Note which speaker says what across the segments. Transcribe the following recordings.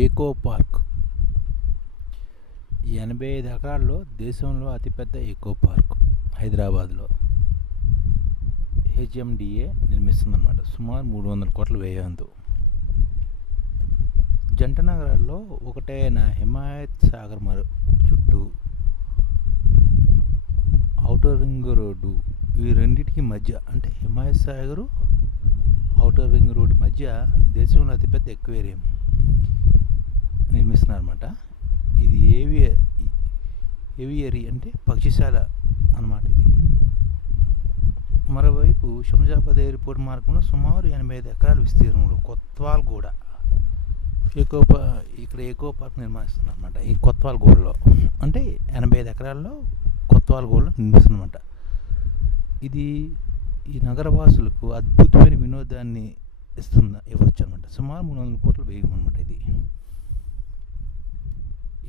Speaker 1: ఏకో పార్క్. ఎనభై ఐదు ఎకరాల్లో దేశంలో అతిపెద్ద ఎకో పార్క్ హైదరాబాద్లో. హెచ్ఎండిఏ నిర్మిస్తుందన్నమాట. సుమారు మూడు వందల కోట్ల వ్యయంతో. జంట నగరాల్లో ఒకటైన హిమాయత్ సాగర్ మరు చుట్టూ ఔటర్ రింగ్ రోడ్డు ఈ రెండింటికి మధ్య అంటే Himayat Sagar outer ring road మధ్య దేశంలో అతిపెద్ద ఎక్వేరియం అనమాట ఇది ఏవి ఏవియరీ అంటే పక్షిశాల అన్నమాట ఇది. మరోవైపు శంషాబాద్ ఎయిర్పోర్ట్ మార్గంలో సుమారు ఎనభై ఐదు ఎకరాల విస్తీర్ణంలో కొత్వాల్గూడ ఎకో ఇక్కడ ఎకో పార్క్ నిర్మిస్తున్నారు అనమాట ఈ కొత్వాల్గూడలో అంటే ఎనభై ఐదు ఎకరాల్లో కొత్వాల్గూడలో నిర్మిస్తున్నమాట. ఇది ఈ నగరవాసులకు అద్భుతమైన వినోదాన్ని ఇస్తుంది ఇవ్వచ్చు అనమాట సుమారు మూడు వందల కోట్ల వ్యయం అనమాట ఇది.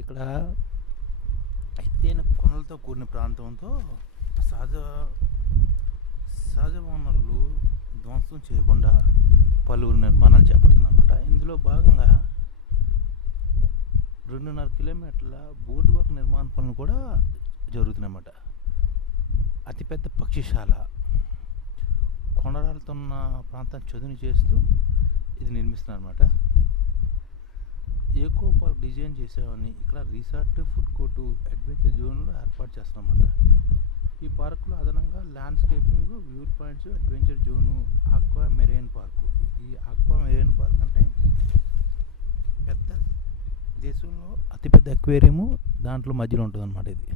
Speaker 1: ఇక్కడ ఎత్తైన కొండలతో కూడిన ప్రాంతంతో సహజ సహజ వనరులు ధ్వంసం చేయకుండా పలువురు నిర్మాణాలు చేపడుతుందన్నమాట ఇందులో భాగంగా రెండున్నర కిలోమీటర్ల బోర్డు వాక్ నిర్మాణ పనులు కూడా జరుగుతున్నాయన్నమాట. అతిపెద్ద పక్షిశాల కొండరాలతో ఉన్న ప్రాంతాన్ని చదును చేస్తూ ఇది నిర్మిస్తున్నారన్నమాట. ఏకో పార్క్ డిజైన్ చేసామని ఇక్కడ రిసార్ట్ ఫుడ్ కోర్టు అడ్వెంచర్ జోన్లు ఏర్పాటు చేస్తామన్నమాట. ఈ పార్కులో అదనంగా landscaping view points adventure zone aqua marine park ఈ అక్వా మెరైన్ పార్క్ అంటే పెద్ద దేశంలో అతిపెద్ద అక్వేరియము దాంట్లో మధ్యలో ఉంటుంది అనమాట ఇది.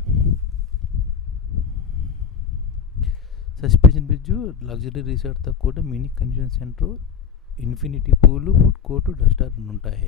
Speaker 1: సస్పెన్షన్ బ్రిడ్జు లగ్జరీ రిసార్ట్తో కూడా mini convention centre infinity pool food court restaurant ఉంటాయి.